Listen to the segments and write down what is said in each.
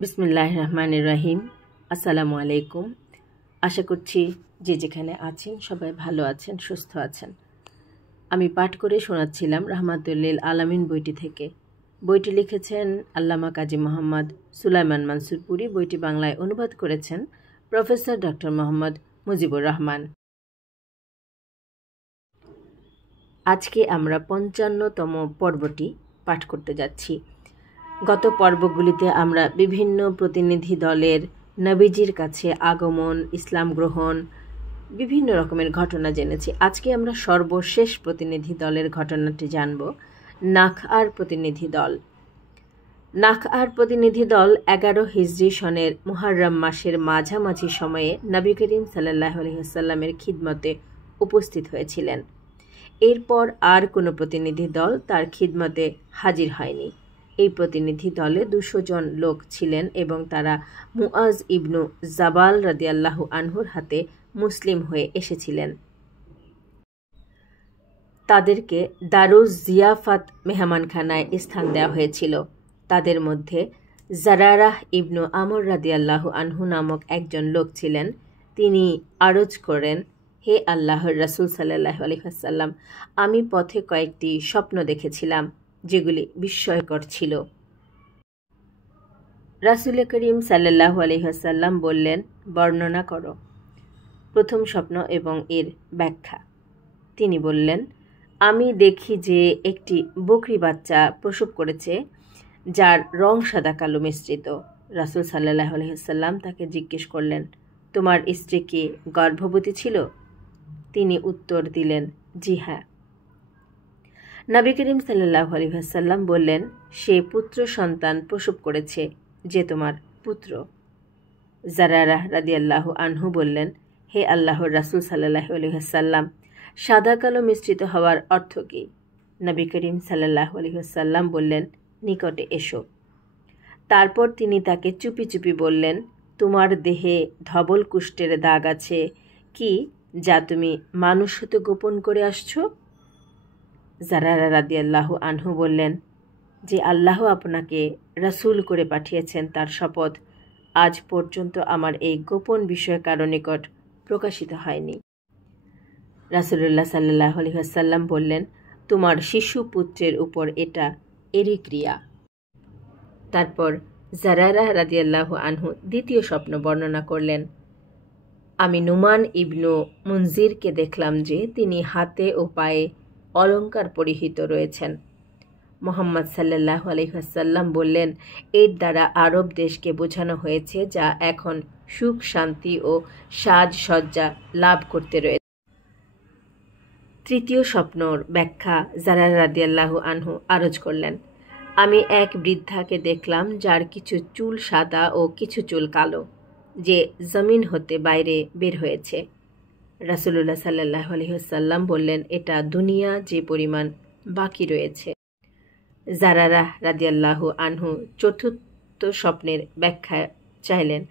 বিসমিল্লাহির রহমানির রহিম। আসসালামু আলাইকুম। আশা করছি যে যেখানে আছেন সবাই ভালো আছেন, সুস্থ আছেন। আমি পাঠ করে শোনাচ্ছিলাম রাহমাতুল লিল আলামিন বইটি থেকে। বইটি লিখেছেন আল্লামা কাজী মোহাম্মদ সুলাইমান মানসুরপুরি। বইটি বাংলায় অনুবাদ করেছেন প্রফেসর ডক্টর মোহাম্মদ মুজিবুর রহমান। আজকে আমরা ৫৫তম পর্বটি পাঠ করতে যাচ্ছি। গত পর্বগুলিতে আমরা বিভিন্ন প্রতিনিধি দলের নবীজির কাছে আগমন, ইসলাম গ্রহণ, বিভিন্ন রকমের ঘটনা জেনেছি। আজকে আমরা সর্বশেষ প্রতিনিধি দলের ঘটনাটি জানব, নাখআর প্রতিনিধি দল। নাখআর প্রতিনিধি দল ১১ হিজরি সনের মুহররম মাসের মাঝামাঝি সময়ে নবী করিম সাল্লাল্লাহু আলাইহি ওয়াসাল্লামের খিদমতে উপস্থিত হয়েছিলেন। এরপর আর কোনো প্রতিনিধি দল তার খিদমতে হাজির হয়নি। এই প্রতিনিধি দলে ২০০ জন লোক ছিলেন এবং তারা মুআজ ইবনু জাবাল রাদিয়াল্লাহু আনহুর হাতে মুসলিম হয়ে এসেছিলেন। তাদেরকে দারুজ জিয়াফাত মেহমানখানায় স্থান দেওয়া হয়েছিল। তাদের মধ্যে জারারাহ ইবনু আমর রাদিয়াল্লাহু আনহু নামক একজন লোক ছিলেন। তিনি আরজ করেন, হে আল্লাহর রাসূল সাল্লাল্লাহু আলাইহি ওয়াসাল্লাম, আমি পথে কয়েকটি স্বপ্ন দেখেছিলাম যেগুলি বিস্ময়কর ছিল। রাসূল করিম সাল্লাল্লাহু আলাইহি ওয়াসাল্লাম বললেন, বর্ণনা করো প্রথম স্বপ্ন এবং এর ব্যাখ্যা। তিনি বললেন, আমি দেখি যে একটি বকরি বাচ্চা প্রসব করেছে যার রং সাদা কালো মিশ্রিত। রাসূল সাল্লাল্লাহু আলাইহি ওয়াসাল্লাম তাকে জিজ্ঞেস করলেন, তোমার স্ত্রী কি গর্ভবতী ছিল? তিনি উত্তর দিলেন, জি হ্যাঁ। নবী করিম সাল্লাল্লাহু আলাইহি ওয়াসাল্লাম বললেন, সে পুত্র সন্তান প্রসব করেছে যে তোমার পুত্র। জারারাহ রাদিয়াল্লাহু আনহু বললেন, হে আল্লাহর রাসূল সাল্লাল্লাহু আলাইহি ওয়াসাল্লাম, সাদা কালো মিশ্রিত হওয়ার অর্থ কী? নবী করিম সাল্লাল্লাহু আলাইহি ওয়াসাল্লাম বললেন, নিকটে এসো। তারপর তিনি তাকে চুপি চুপি বললেন, তোমার দেহে ধবল কুষ্ঠের দাগ আছে কি যা তুমি মানুষ হতে গোপন করে আসছো? জারারা রাদিয়াল্লাহু আনহু বললেন, যে আল্লাহ আপনাকে রাসূল করে পাঠিয়েছেন তার শপথ, আজ পর্যন্ত আমার এই গোপন বিষয় কারো নিকট প্রকাশিত হয়নি। রাসূলুল্লাহ সাল্লাল্লাহু আলাইহি ওয়াসাল্লাম বললেন, তোমার শিশু পুত্রের উপর এটা এরই ক্রিয়া। তারপর জারারা রাদিয়াল্লাহু আনহু দ্বিতীয় স্বপ্ন বর্ণনা করলেন, আমি নুমান ইবনু মুনজিরকে দেখলাম যে তিনি হাতে ও পায়ে অলঙ্কার পরিহিত রয়েছেন। মুহাম্মদ সাল্লাল্লাহু আলাইহি ওয়াসাল্লাম বললেন, এর দ্বারা আরব দেশকে বোঝানো হয়েছে যা এখন সুখ, শান্তি ও সাজসজ্জা লাভ করতে রয়েছে। তৃতীয় স্বপ্নর ব্যাখ্যা জারারা রাদিয়াল্লাহু আনহু আরজ করলেন, আমি এক বৃদ্ধাকে দেখলাম যার কিছু চুল সাদা ও কিছু চুল কালো, যে জমিন হতে বাইরে বের হয়েছে। রাসূলুল্লাহ সাল্লাল্লাহু আলাইহি ওয়াসাল্লাম বললেন, এটা দুনিয়া যে পরিমাণ বাকি রয়েছে। জারারাহ রাদিয়াল্লাহু আনহু চতুর্থ স্বপ্নের ব্যাখ্যা চাইলেন,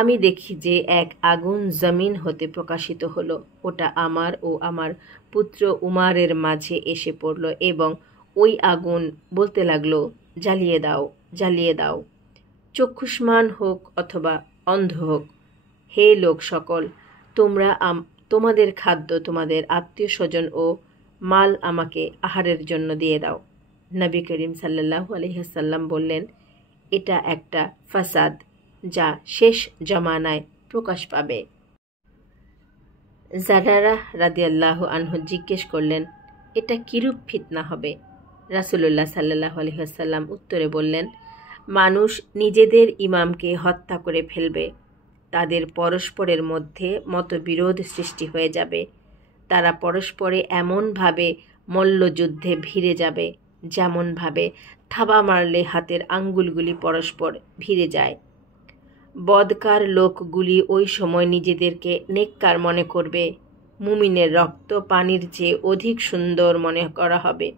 আমি দেখি যে এক আগুন জমিন হতে প্রকাশিত হলো। ওটা আমার ও আমার পুত্র উমারের মাঝে এসে পড়ল এবং ওই আগুন বলতে লাগলো, জ্বালিয়ে দাও, জ্বালিয়ে দাও, চক্ষুষ্মান হোক অথবা অন্ধ হোক। হে লোক সকল, তোমরা তোমাদের খাদ্য, তোমাদের আত্মীয় স্বজন ও মাল আমাকে আহারের জন্য দিয়ে দাও। নবী করিম সাল্লাল্লাহু আলাইহি ওয়াসাল্লাম বললেন, এটা একটা ফাসাদ যা শেষ জমানায় প্রকাশ পাবে। জারারাহ রাদিয়াল্লাহু আনহু জিজ্ঞেস করলেন, এটা কিরূপ ফিতনা হবে? রাসূলুল্লাহ সাল্লাল্লাহু আলাইহি ওয়াসাল্লাম উত্তরে বললেন, মানুষ নিজেদের ইমামকে হত্যা করে ফেলবে। তাদের পরস্পরের মধ্যে মতবিরোধ সৃষ্টি হয়ে যাবে। তারা পরস্পরে এমনভাবে মল্লযুদ্ধে ভিড়ে যাবে যেমনভাবে থাবা মারলে হাতের আঙ্গুলগুলি পরস্পর ভিড়ে যায়। বদকার লোকগুলি ওই সময় নিজেদেরকে নেককার মনে করবে। মুমিনের রক্ত পানির চেয়ে অধিক সুন্দর মনে করা হবে।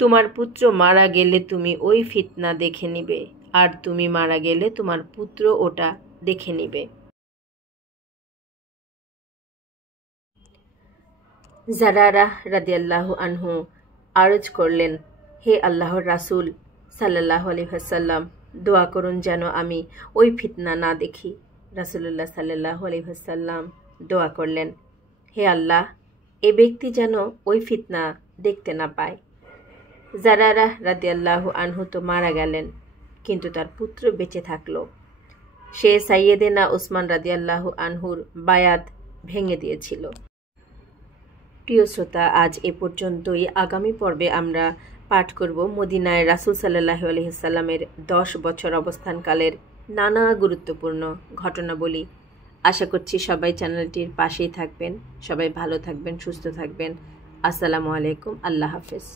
তোমার পুত্র মারা গেলে তুমি ওই ফিতনা দেখে নিবে, আর তুমি মারা গেলে তোমার পুত্র ওটা দেখে নিবে। জারারাহ রাদিয়াল্লাহু আনহু আরজ করলেন, হে আল্লাহর রাসূল সাল্লাল্লাহু আলাইহি ওয়াসাল্লাম, দোয়া করুন যেন আমি ওই ফিতনা না দেখি। রাসূলুল্লাহ সাল্লাল্লাহু আলাইহি ওয়াসাল্লাম দোয়া করলেন, হে আল্লাহ, এ ব্যক্তি যেন ওই ফিতনা দেখতে না পায়। জারারা রাদিয়াল্লাহু আনহু তো মারা গেলেন, কিন্তু তার পুত্র বেঁচে থাকল। সে সাইয়েদেনা উসমান রাদিয়াল্লাহু আনহুর বায়াত ভেঙে দিয়েছিল। প্রিয় শ্রোতা, আজ এ পর্যন্তই। আগামী পর্বে আমরা পাঠ করব মদিনায় রাসূল সাল্লাল্লাহু আলাইহি ওয়াসাল্লামের 10 বছর অবস্থানকালের নানা গুরুত্বপূর্ণ ঘটনাবলী। আশা করছি সবাই চ্যানেলটির পাশেই থাকবেন। সবাই ভালো থাকবেন, সুস্থ থাকবেন। আসসালামু আলাইকুম। আল্লাহ হাফেজ।